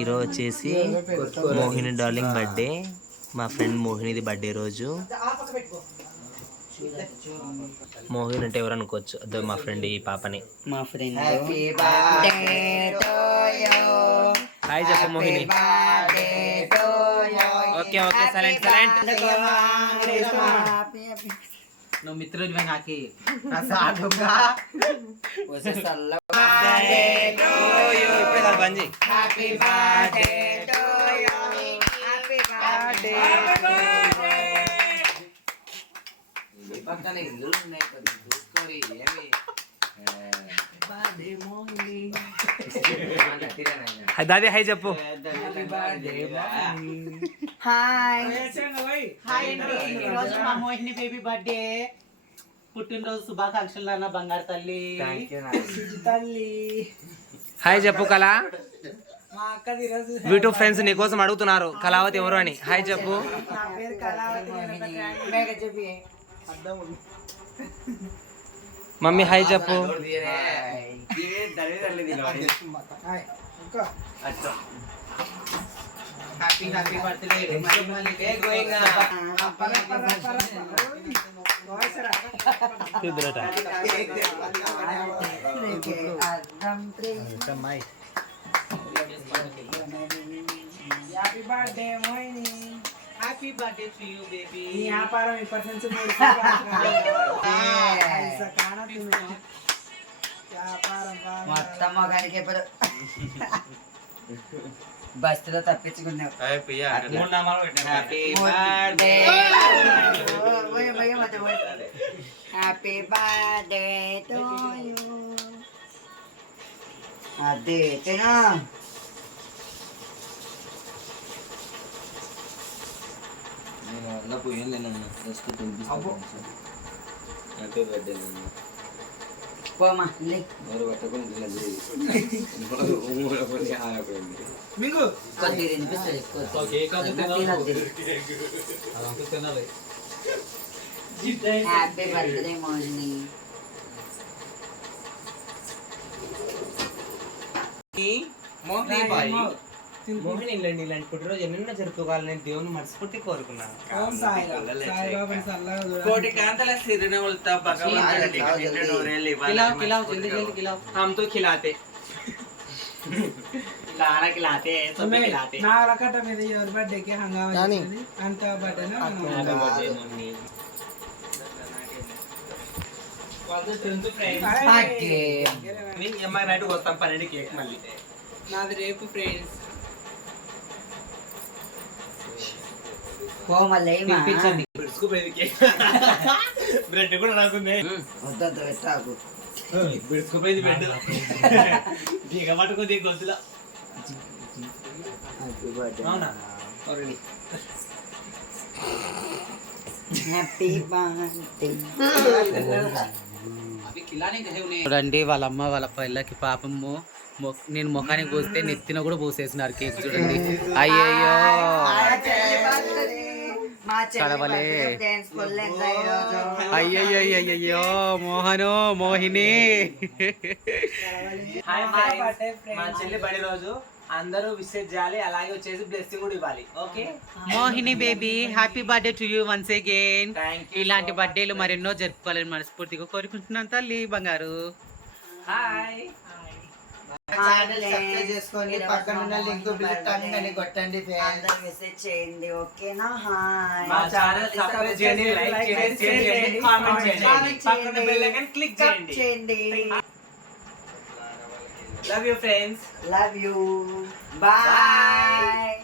ఈరోజు వచ్చేసి Mohini darling birthday. మా ఫ్రెండ్ మోహినిది బర్త్డే రోజు. మోహిని అంటే ఎవరు అనుకోవచ్చు, అదో మా ఫ్రెండ్ ఈ పాపని. మా ఫ్రెండ్ హాయ్ చెప్పు Mohini. Okay okay silent silent. నువ్వు మిత్రుడు నాకి బంజీ. పక్కన ఇల్లు ఉన్నాయి కొద్దిగా చూసుకోరి. ఏమి దాది హాయ్ చెప్పు. హాయ్ హాయ్ అండి. ఈరోజు మా మోహిని బేబీ బర్త్డే. పుట్టినరోజు శుభాకాంక్షలు అన్న బంగారు తల్లి. తల్లి హాయ్ చెప్పు కళ. యూట్యూబ్ ఫ్రెండ్స్ నీకోసం అడుగుతున్నారు కళావతి ఎవరు అని. హాయ్ చెప్పు. మమ్మీ హాయ్ చెప్పు. Happy happy birthday. Happy birthday Mohini. Happy birthday to you baby. నీ వ్యాపారం ఇప్పటి నుంచి మొత్తం మొగానికి బస్సులో తప్పించుకున్నావు. Happy birthday happy birthday to you. అదే తినా పోమా కొద్దిగా తినిపిస్తుంది. Happy birthday Mohini. మోహిని ఇలాంటి పుట్టినరోజు ఎన్నెన్నో జరుపుకోవాలని దేవుని మనస్ఫూర్తి కోరుకున్నాను. కోటి కాంతల సిరినవులతో हम तो खिलाते खाना खिलाते सब खिलाते. నా రకట మీద ఎవరి బర్త్డేకి హంగామా చేసింది అంత బర్త్డేనా నైట్ వస్తాం 12 కేక్ మళ్ళీ. నాది రేపు ఫ్రెండ్స్. బ్రెడ్ కూడా రాకుంది. వద్దు పెట్టాకు. బిడుచుకుపోయింది బెడ్. దిగ పట్టుకుంది గొంతులో. అవునా చూడండి వాళ్ళ అమ్మ వాళ్ళ పిల్లకి పాపము నేను ముఖానికి పోస్తే నెత్తిన కూడా పోసేసినారు కేక్. చూడండి అయ్యయ్యో చదవలే. అయ్యయ్యో మోహను మోహిని. మా చెల్లి బడి రోజు అందరూ విషెస్ చేయాలి, అలాగే వచ్చేసి బ్లెస్సింగ్ కూడా ఇవ్వాలి. Okay Mohini baby happy birthday to you once again. ఇలాంటి బర్త్డేలు మరెన్నో జరుపుకోవాలని మనస్ఫూర్తిగా కోరుకుంటున్నాను తల్లి బంగారు. హాయ్ చేసుకోండి, పక్కన ఉన్న లింక్ కొట్టండి, మెసేజ్ చేయండి. ఓకేనా? మా ఛానల్ సబ్స్క్రైబ్ చేయండి, లైక్ చేయండి, షేర్ చేయండి, కామెంట్ చేయండి, పక్కన బెల్ ఐకాన్ క్లిక్ చేయండి. Love you friends. Love you. Bye.